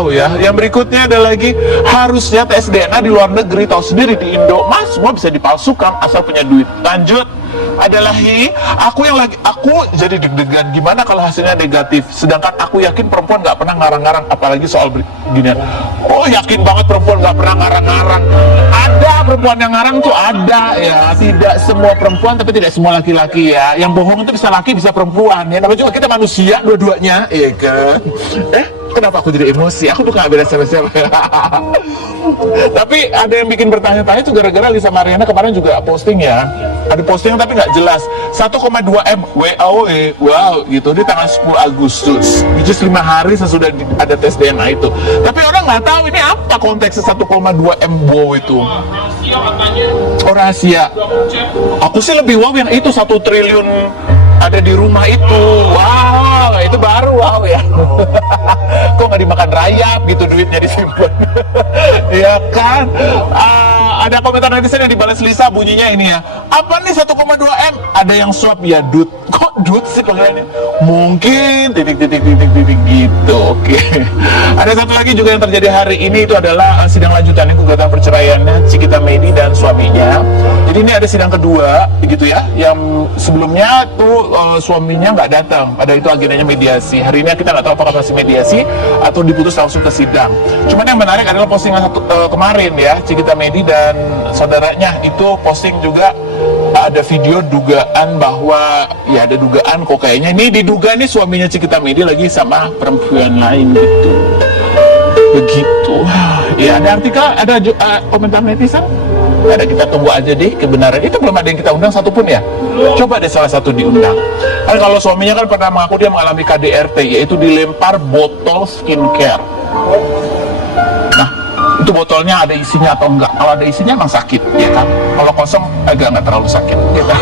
tahu ya. Yang berikutnya ada lagi, harusnya tes DNA di luar negeri, tahu sendiri di Indo, mas semua bisa dipalsukan asal punya duit. Lanjut, ada lagi, aku jadi deg-degan gimana kalau hasilnya negatif. Sedangkan aku yakin perempuan nggak pernah ngarang-ngarang, apalagi soal ginian. Oh, yakin banget perempuan nggak pernah ngarang-ngarang. Ada perempuan yang ngarang tuh ada ya. Tidak semua perempuan, tapi tidak semua laki-laki ya. Yang bohong itu bisa laki, bisa perempuan ya. Namanya juga kita manusia dua-duanya, iya kan? Kenapa aku jadi emosi? Aku tuh gak beda siapa-siapa. Tapi ada yang bikin bertanya-tanya itu gara-gara Lisa Mariana kemarin juga posting ya. Ada posting tapi nggak jelas. 1,2 M WAOE, wow gitu di tanggal 10 Agustus. Which is 5 hari sesudah ada tes DNA itu. Tapi orang nggak tahu ini apa konteksnya 1,2 M wow itu. Rahasia katanya. Oh, rahasia. Aku sih lebih wow yang itu 1 triliun ada di rumah itu. Wow, itu baru wow ya. Kok nggak dimakan rayap gitu duitnya disimpan. Ya kan? Ada komentar netizen yang dibalas Lisa bunyinya ini ya. Apa nih 1,2 M? Ada yang swap ya Dut. Kok Dut sih panggilannya? Mungkin titik gitu. Oke. Ada satu lagi juga yang terjadi hari ini, itu adalah sidang lanjutannya gugatan perceraiannya Cikita Medi dan suaminya. Jadi ini ada sidang kedua gitu ya. Yang sebelumnya tuh suaminya nggak datang. Pada itu agendanya mediasi. Hari ini kita nggak tahu apakah masih mediasi atau diputus langsung ke sidang. Cuman yang menarik adalah postingan kemarin ya, Cikita Medi dan saudaranya itu posting juga ada video dugaan bahwa ya ada dugaan kok kayaknya ini diduga nih suaminya Cikita Medi lagi sama perempuan lain gitu. Begitu. Ya ada artikel, ada komentar netizen. Ada, kita tunggu aja deh kebenaran. Itu belum ada yang kita undang satupun ya. Coba deh salah satu diundang. Kan kalau suaminya kan pernah mengaku dia mengalami KDRT, yaitu dilempar botol skincare. Nah, itu botolnya ada isinya atau enggak? Kalau ada isinya emang sakit, ya kan? Kalau kosong agak nggak terlalu sakit, ya kan?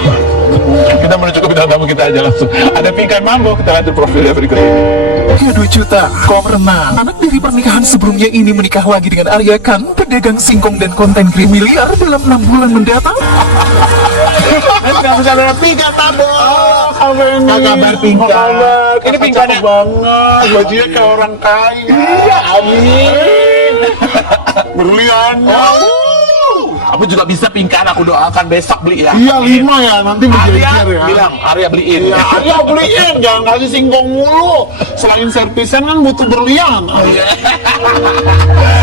Kita menuju ke bintang tamu kita aja langsung. Ada Pinkan Mambo, kita lihat di profilnya berikut ini. Ya 2 juta, kolam renang. Anak dari pernikahan sebelumnya ini menikah lagi dengan Arya Khan, pedagang singkong dan konten krim miliar dalam 6 bulan mendatang. Dan nggak bisa ada Pinkan Mambo. Apa kabar Pinkan? Ini Pinkannya banget, bajunya kayak orang kaya. Iya, amin. Berliannya. Kamu juga bisa Pinkan, aku doakan besok beli ya. Iya 5 ya, nanti berjejer ya. Bilang, Arya beliin. Iya, Arya beliin, jangan kasih singkong mulu. Selain servisan kan butuh berlian.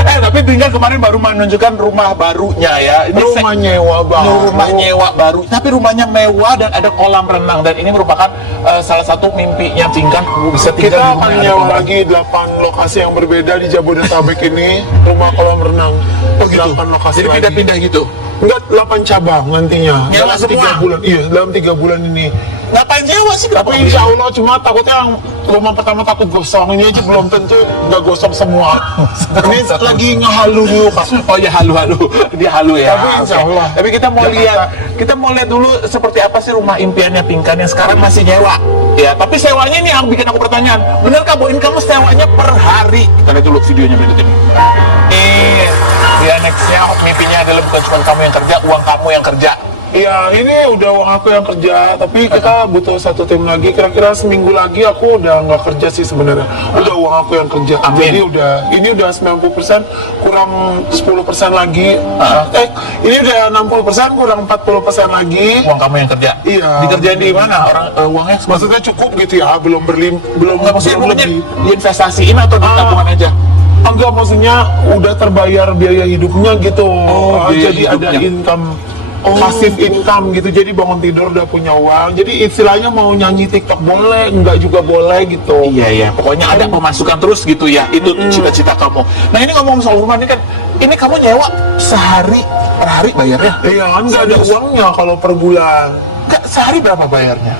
Tapi Pinkan kemarin baru menunjukkan rumah barunya ya. Ini Rumah nyewa baru. Rumah nyewa baru, tapi rumahnya mewah dan ada kolam renang, dan ini merupakan salah satu mimpinya Pinkan, bisa tinggal di Kita rumah akan yang ada nyewa kolam. lagi 8 lokasi yang berbeda di Jabodetabek ini. Rumah kolam renang. Oh gitu. 8 lokasi Jadi lagi. pindah-pindah gitu. Enggak, 8 cabang nantinya. Nyewa Dalam semua? 3 bulan. Iya, dalam 3 bulan ini. Ngapain nyewa sih? Tapi insya Allah, cuma takutnya yang rumah pertama takut gosong. Ini aja belum tentu nggak gosong semua. Ini lagi ngehalu dulu, Pak. Oh ya, halu-halu. Dia halu ya. Tapi insya Oke. Allah. Tapi kita mau lihat dulu seperti apa sih rumah impiannya Pinkan yang sekarang masih nyewa. Ya, tapi sewanya ini yang bikin aku pertanyaan. Benarkah Bu kamu sewanya per hari? Kita lihat dulu videonya berikut ini. Dia nextnya mimpinya adalah bukan cuma kamu yang kerja, uang kamu yang kerja. Iya, ini udah uang aku yang kerja, tapi kita butuh 1 tim lagi. Kira-kira seminggu lagi aku udah nggak kerja sih sebenarnya. Udah uang aku yang kerja. Amin. Jadi ini udah 90%, kurang 10% lagi. Ini udah 60%, kurang 40% lagi. Uang kamu yang kerja. Iya. Dikerjain di mana? Orang uangnya Maksudnya cukup gitu ya, belum nggak, maksudnya belum uangnya lebih. diinvestasiin atau di tabungan aja? Enggak, maksudnya udah terbayar biaya hidupnya gitu. Biaya Jadi ada hidupnya. income, passive income gitu. Jadi bangun tidur udah punya uang. Jadi istilahnya mau nyanyi TikTok boleh, enggak juga boleh gitu. Iya, pokoknya ada pemasukan terus gitu ya. Itu cita-cita kamu. Nah, ini ngomong soal rumah ini kan, ini kamu nyewa sehari per hari bayarnya? Iya kan, nggak ada uangnya kalau per bulan. Nggak, sehari berapa bayarnya?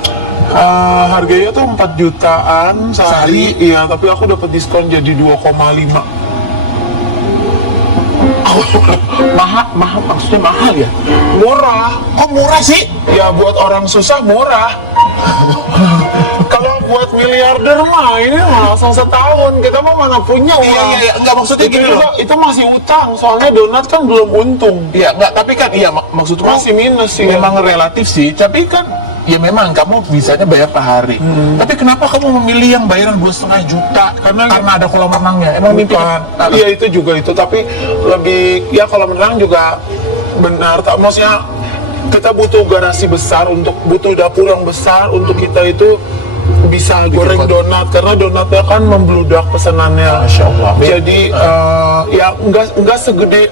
Harganya tuh 4 jutaan sehari. Iya, tapi aku dapat diskon jadi 2,5. Mahal, maksudnya mahal ya? Murah. Kok murah sih? Ya buat orang susah murah. Kalau buat miliarder mah ini mah langsung setahun. Kita mah mana punya uang. Iya, enggak, maksudnya Itu gini juga, loh. itu masih utang. Soalnya donat kan belum untung. Iya, enggak, tapi kan iya maksudnya Masih minus sih. memang relatif sih, tapi kan ya memang kamu bisanya bayar per hari. Tapi kenapa kamu memilih yang bayaran 2,5 juta? Karena ada kolam renangnya. Emang mimpi? Iya itu juga itu, tapi lebih ya kolam renang juga benar. Maksudnya kita butuh garasi besar butuh dapur yang besar untuk kita itu bisa goreng donat, karena donatnya kan membludak pesanannya. Masya Allah. Jadi ya enggak segede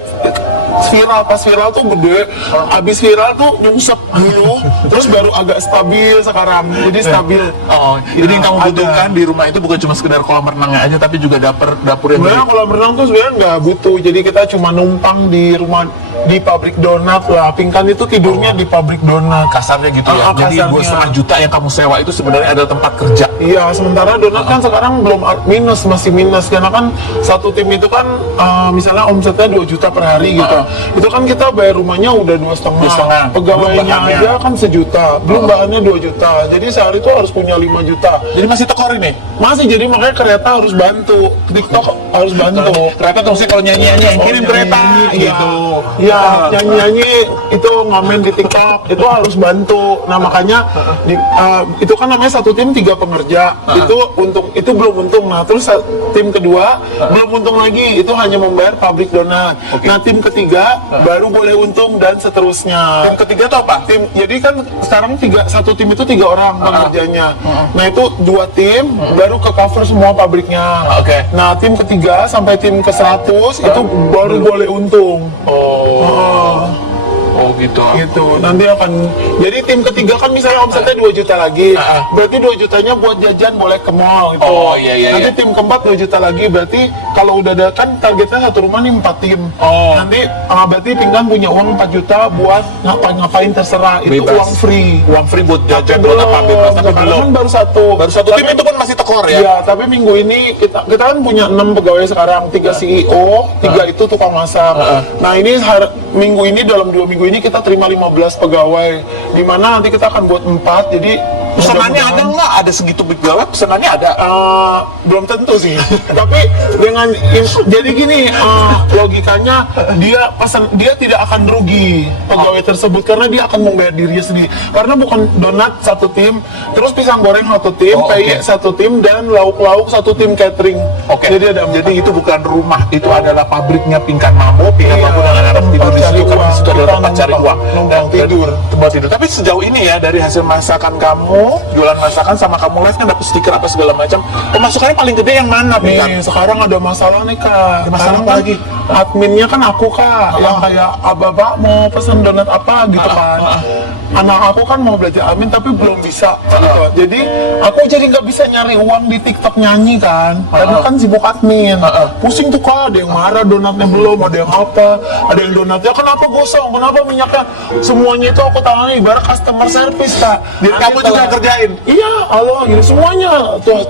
pas viral tuh gede, habis viral tuh nyungsep dulu, terus baru agak stabil sekarang. Jadi stabil. Oh, jadi yang kamu butuhkan di rumah itu bukan cuma sekedar kolam renangnya aja, tapi juga dapur yang sebenarnya kolam renang tuh sebenarnya nggak butuh. Jadi kita cuma numpang di rumah, di pabrik donat lah. Pingkan itu tidurnya di pabrik donat. kasarnya gitu ya. Jadi Kasarnya. 2,5 juta yang kamu sewa itu sebenarnya adalah tempat kerja. Iya, sementara donat kan sekarang belum masih minus, karena kan satu tim itu kan misalnya omsetnya 2 juta per hari gitu. Itu kan kita bayar rumahnya udah 2,5. 2,5. Pegawainya Belum bahannya. aja kan 1 juta, belum bahannya 2 juta. Jadi sehari itu harus punya 5 juta. Jadi masih tekor ini. Masih, jadi makanya kereta harus bantu, TikTok harus bantu. Ternyata tuh sih kalau nyanyi-nyanyi yang kirim kereta gitu. Iya, nyanyi-nyanyi itu ngamen di TikTok itu harus bantu. Nah makanya itu kan namanya satu tim 3 pekerja. Itu belum untung. Nah terus tim kedua belum untung lagi, itu hanya membayar pabrik donat. Nah tim ketiga baru boleh untung dan seterusnya. Tim ketiga tuh apa? Jadi kan sekarang satu tim itu 3 orang pekerjanya. Nah itu 2 tim baru ke cover semua pabriknya. Oke. Nah tim ketiga sampai tim ke 100 itu baru boleh untung. Oh gitu. Gitu. Nanti akan jadi tim ketiga kan misalnya omsetnya 2 juta lagi. Berarti 2 jutanya buat jajan boleh ke mall gitu. Oh, iya. Nanti tim keempat 2 juta lagi, berarti kalau udah ada kan targetnya satu rumah nih 4 tim. Nanti berarti Pingkan punya uang 4 juta buat ngapain terserah. Itu Bebas. uang free. Uang free buat jajan buat apa bebas, tapi Sekarang belum. kan baru satu. Baru satu tim itu pun masih tekor ya. Iya, tapi minggu ini kita kan punya 6 pegawai sekarang, 3 CEO, 3 itu tukang masak. Nah ini minggu ini dalam 2 minggu ini kita terima 15 pegawai, di mana nanti kita akan buat 4. Jadi Pesanannya ada nggak? Ada segitu pegawai? Pesanannya ada? belum tentu sih. Tapi jadi gini, logikanya dia tidak akan rugi pegawai tersebut, karena dia akan membayar dirinya sendiri. Karena bukan donat satu tim, terus pisang goreng satu tim, peyek satu tim, dan lauk-lauk satu tim catering. Jadi itu bukan rumah, itu adalah pabriknya Pingkan Mambo. Pingkan Mambo dan anak-anak tidur di situ, karena di situ adalah tempat cari uang. Numpang tidur. Tempat tidur. Tapi sejauh ini ya, dari hasil masakan kamu, jualan masakan sama kamu live kan dapat stiker apa segala macam, pemasukannya paling gede yang mana Pingkan? Nih, sekarang ada masalah nih Kak. Masalah Sekarang apa kan lagi? Adminnya kan aku Kak, yang kayak Bapak mau pesan donat apa gitu kan. Anak aku kan mau belajar admin tapi belum bisa gitu. Jadi aku jadi nggak bisa nyari uang di TikTok nyanyi kan, karena kan sibuk admin. Pusing tuh Kak, ada yang marah donatnya belum, ada yang apa, ada yang donatnya kenapa gosong, kenapa minyaknya, semuanya itu aku tangani ibarat customer service Kak. Dan kamu juga kerjain? Iya, Allah gitu semuanya tuh.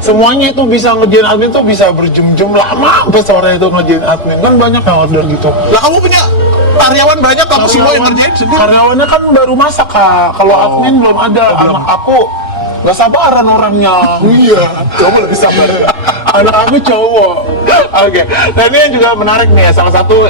Semuanya itu bisa ngerjain admin tuh bisa berjam-jam lama sampai sore itu ngerjain admin, kan banyak yang order gitu. Lah kamu punya karyawan banyak, kamu semua yang ngerjain sendiri? Karyawannya kan baru masak Kak, kalau admin belum ada. Anak aku nggak sabaran orangnya. Iya, kamu lebih sabar. Anak aku cowok. Oke. Nah ini yang juga menarik nih ya, salah satu